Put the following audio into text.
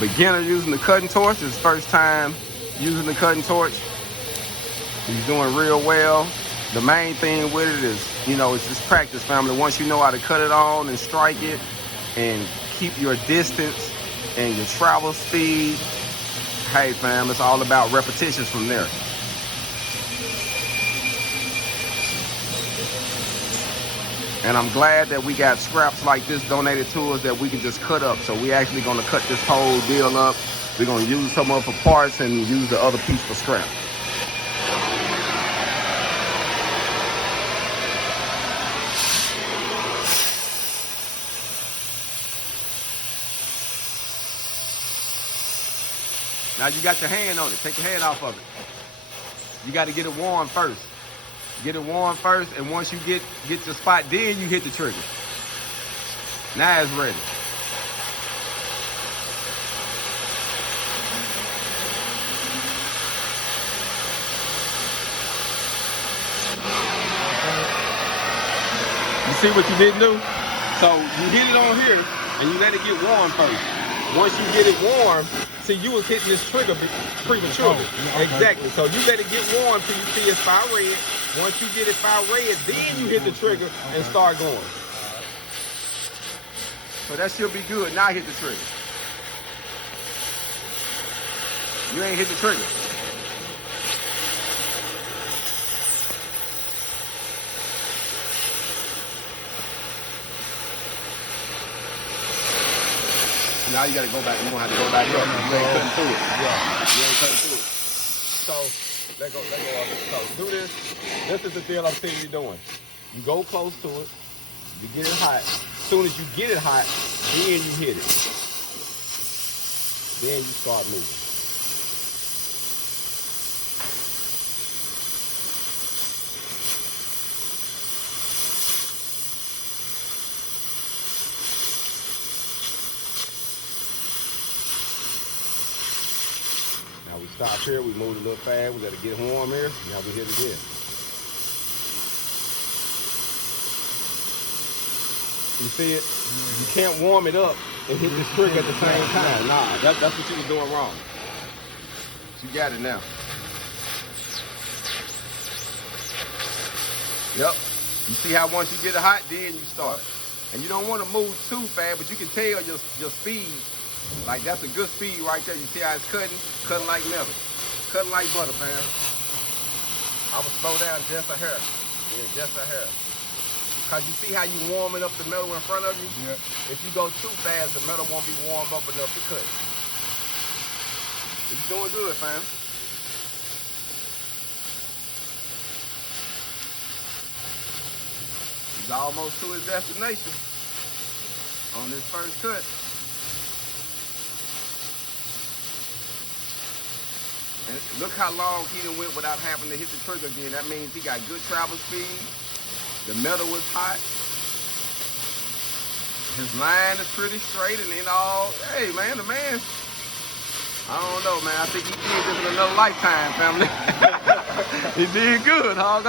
beginner using the cutting torch. His first time using the cutting torch. He's doing real well. The main thing with it is, you know, it's just practice, family. Once you know how to cut it on and strike it and keep your distance and your travel speed, hey, fam, it's all about repetitions from there. And I'm glad that we got scraps like this donated to us that we can just cut up. So we actually gonna cut this whole deal up. We're gonna use some of it for parts and use the other piece for scrap. Now you got your hand on it. Take your hand off of it. You got to get it warm first. Get it warm first, and once you get your spot, then you hit the trigger. Now it's ready. You see what you didn't do? So you hit it on here, and you let it get warm first. Once you get it warm, see, you was hitting this trigger prematurely. Oh, okay. Exactly. So you let it get warm till you see it fire red. Once you get it fire red, then you hit the trigger and start going. So that should be good. Now hit the trigger. You ain't hit the trigger. Now you gotta go back. You're gonna have to go back up. You ain't cutting through it. Yeah. You ain't cutting through it. So let go of it. So do this. This is the deal I'm seeing you doing. You go close to it. You get it hot. As soon as you get it hot, then you hit it. Then you start moving. Now we stop here, we move a little fast, we gotta get warm here, now we hit it again. You see it? You can't warm it up and hit this trigger at the same time. Nah, that's what you was doing wrong. You got it now. Yep. You see how once you get it hot, then you start. And you don't want to move too fast, but you can tell your speed. Like, that's a good speed right there. You see how it's cutting? Cutting like metal. Cutting like butter, fam. I would slow down just a hair. Yeah, just a hair. Because you see how you warming up the metal in front of you? Yeah. If you go too fast, the metal won't be warmed up enough to cut. You're doing good, fam. He's almost to his destination on this first cut. And look how long he done went without having to hit the trigger again. That means he got good travel speed. The metal was hot. His line is pretty straight and then all. Hey, man, the man, I don't know, man. I think he did this in another lifetime, family. He did good, hog.